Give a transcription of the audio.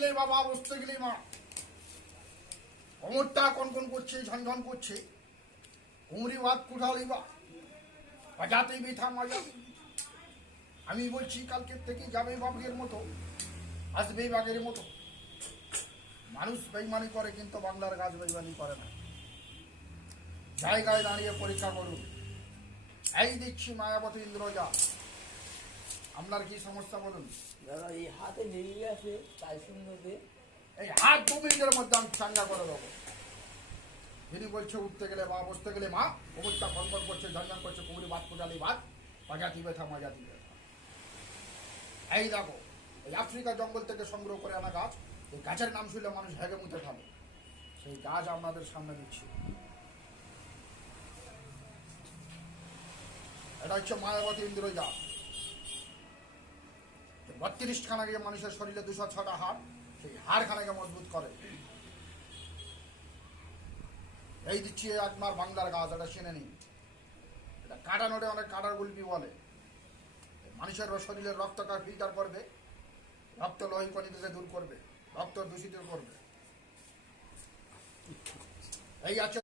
গেলেই বাবা, বসতে গেলেই মা। কোমরটা কনকন করছে, ঝনঝন করছে। কোমরি বাদ কুঠালেই বা, বাজাতেই বৃথা মজা। আমি বলছি কালকের থেকে যাবে বাঘের মতো, আসবেই বাঘের মতো। মানুষ বেইমানি করে কিন্তু বাংলার গাছ বেইমানি করে না। জায়গায় দাঁড়িয়ে পরীক্ষা করুন। এই দিচ্ছি মায়াবতী ইন্দ্রজা। আপনার কি সমস্যা বলুন? দাদা এই হাতে লেগে আছে তাই শূন্যতে। এই হাত 2 মিনিটের মধ্যে আমি চাঙ্গা করে দেবো। যিনি বলছে উঠতে গেলে বা, বসতে গেলে মা, কোমরটা কনকন করছে, ঝনঝন করছে, কোমরি বাদ কোটালি বাদ, বাজাতি ব্যথা মাজাতি ব্যথা। এই দেখো, এই আফ্রিকা জঙ্গল থেকে সংগ্রহ করে আনা গাছ। এই গাছের নাম শুনলে মানুষ হেগে মুতে খাবে। সেই গাছ আপনাদের সামনে দিচ্ছি। এটা হচ্ছে মায়াবতী ইন্দ্রজা। 32 খানাকে মানুষের শরীরে 206টা হাড়, সেই হাড় খানাকে মজবুত করে। এই দিচ্ছি একবার বাংলার গাছ, এটা চিনে নিন। এটা কাটা নোটে অনেক কাটার গুলপি বলে। মানুষের শরীরের রক্তটা ফিল্টার করবে, রক্ত লোহিকণিকে দূর করবে, রক্ত দূষিত করবে। এই আছে